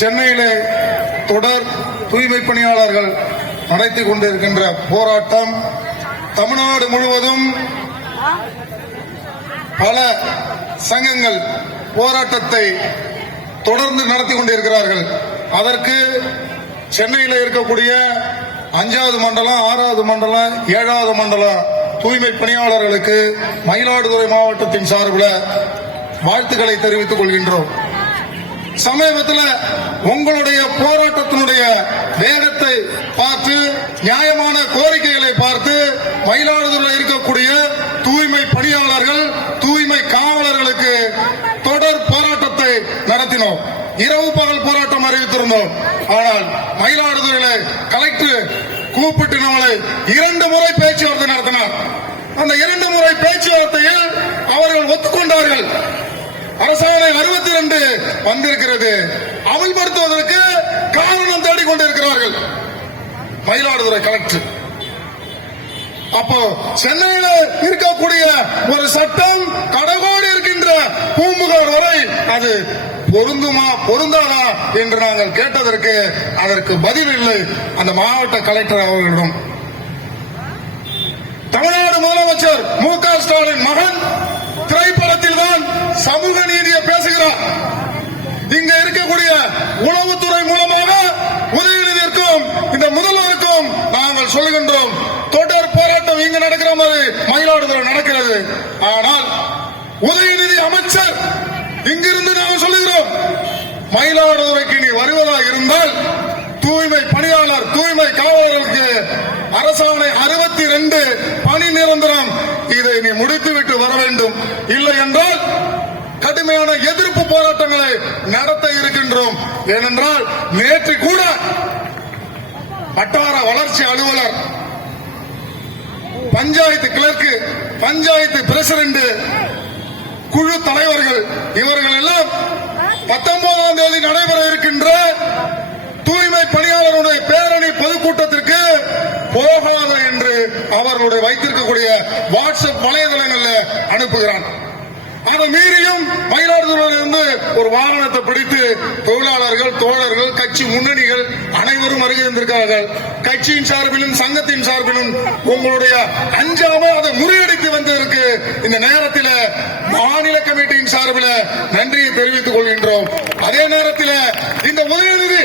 சென்னையிலே தொடர் தூய்மை பணியாளர்கள் நடத்தி கொண்டிருக்கின்ற போராட்டம் தமிழ்நாடு முழுவதும் பல சங்கங்கள் போராட்டத்தை தொடர்ந்து நடத்தி கொண்டிருக்கிறார்கள். அதற்கு சென்னையில் இருக்கக்கூடிய 5வது மண்டலம், 6வது மண்டலம், 7வது மண்டலம் தூய்மை பணியாளர்களுக்கு மயிலாடுதுறை மாவட்டத்தின் சார்பில் வாழ்த்துக்களை தெரிவித்துக் கொள்கின்றோம். சமீபத்தில் உங்களுடைய போராட்டத்தினுடைய வேகத்தை பார்த்து, நியாயமான கோரிக்கைகளை பார்த்து மயிலாடுதுறையில் இருக்கக்கூடிய தூய்மை பணியாளர்கள், தூய்மை காவலர்களுக்கு தொடர் போராட்டத்தை நடத்தினோம். இரவு பகல் போராட்டம் அறிவித்திருந்தோம். ஆனால் மயிலாடுதுறையில் கலெக்டர் கூப்பிட்டு நம்மளை 2 முறை பேச்சுவார்த்தை நடத்தினார். அந்த 2 முறை பேச்சுவார்த்தையில் அவர்கள் ஒத்துக்கொண்டார்கள். அரசாணை 62 வந்திருக்கிறது, அமல்படுத்துவதற்கு காரணம் தேடிக்கொண்டிருக்கிறார்கள் மயிலாடுதுறை கலெக்டர். அப்போ சென்னையில் இருக்கக்கூடிய ஒரு சட்டம் கடகோடி இருக்கின்ற பூம்புகார் வரை அது பொருந்துமா பொருந்தாதா என்று நாங்கள் கேட்டதற்கு அதற்கு பதில் இல்லை அந்த மாவட்ட கலெக்டர் அவர்களிடம். தமிழ்நாடு முதலமைச்சர் மு.க. ஸ்டாலின் மகன் திரைப்படத்தில் தான் சமூக நீதியை பேசுகிறார். இங்க இருக்கக்கூடிய உளவுத்துறை மூலமாக உதயநிதிக்கும் இந்த முதல்வருக்கும் நாங்கள் சொல்லுகின்றோம், தொடர் போராட்டம் இங்கு நடக்கிற மாதிரி மயிலாடுதுறை நடக்கிறது. ஆனால் உதயநிதி அமைச்சர் இங்கிருந்து நாங்கள் சொல்லுகிறோம், மயிலாடுதுறைக்கு நீ வருவதாக இருந்தால் தூய்மை பணியாளர், தூய்மை காவலர்களுக்கு அரசாணை 62 பணி நிரந்தரம், இதை நீ முடித்துவிட்டு வர வேண்டும். இல்லை என்றால் கடுமையான எதிர்ப்பு போராட்டங்களை நடத்த இருக்கின்றோம். ஏனென்றால் நேற்று கூட வட்டார வளர்ச்சி அலுவலர், பஞ்சாயத்து கிளர்க்கு, பஞ்சாயத்து பிரசிடென்ட், குழு தலைவர்கள் இவர்கள் எல்லாம் 19ஆம் தேதி நடைபெற இருக்கின்ற தூய்மை பணியாளருடைய பேரணி பொதுக்கூட்டத்திற்கு போகாத என்று அவர்களுடைய வைத்திருக்கக்கூடிய வாட்ஸ்அப் வலைதளங்களில் அனுப்புகிறான். அதை மீறியும் மயிலாடுதுறையிலிருந்து ஒரு வாகனத்தை பிடித்து தொழிலாளர்கள், தோழர்கள், கட்சி முன்னணிகள் அனைவரும் வருகின்றிருக்கிறார்கள். கட்சியின் சார்பிலும் சங்கத்தின் சார்பிலும் உங்களுடைய அஞ்சாம அதை முறியடித்து வந்ததற்கு இந்த நேரத்தில் மாநில கமிட்டியின் சார்பில் நன்றியை தெரிவித்துக் கொள்கின்றோம். அதே நேரத்தில் இந்த உதயநிதி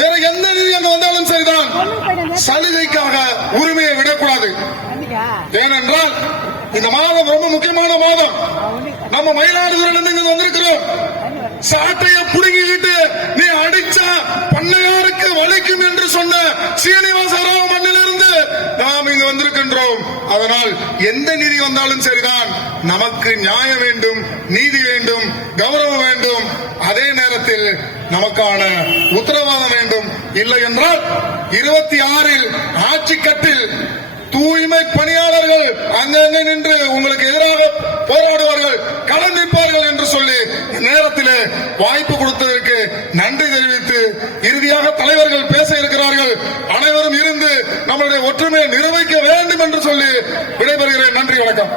வேற எந்த நிதி அங்கு வந்தாலும் சரிதான், சலுகைக்காக உரிமையை விடக்கூடாது. ஏனென்றால் இந்த மாதம் ரொம்ப முக்கியமான மாதம். நம்ம மயிலாடுதுறையிலிருந்து வந்திருக்கிறோம். சாட்டையை புடுங்கிக்கிட்டு நீ அடிச்சா பண்ணையாருக்கு வலிக்கும் என்று சொன்ன சீனிவாசராவ் மண்ணிலிருந்து நாம் இங்கு வந்திருக்கின்றோம். அதனால் எந்த நீதி வந்தாலும் சரிதான், நமக்கு நியாயம் வேண்டும், நீதி வேண்டும், கௌரவம் வேண்டும். அதே நேரத்தில் நமக்கான உத்தரவாதம் வேண்டும். இல்லை என்றால் 26 ஆட்சி கட்டில் தூய்மை பணியாளர்கள் அங்கங்கே நின்று உங்களுக்கு எதிராக போராடுவார்கள், களம் நிற்பார்கள் என்று சொல்லி நேரத்தில் வாய்ப்பு கொடுத்ததற்கு நன்றி தெரிவித்து இறுதியாக தலைவர்கள் பேச இருக்கிறார்கள். அனைவரும் இருந்து நம்மளுடைய ஒற்றுமையை நிரூபிக்க வேண்டும் என்று சொல்லி விடைபெறுகிறேன். நன்றி, வணக்கம்.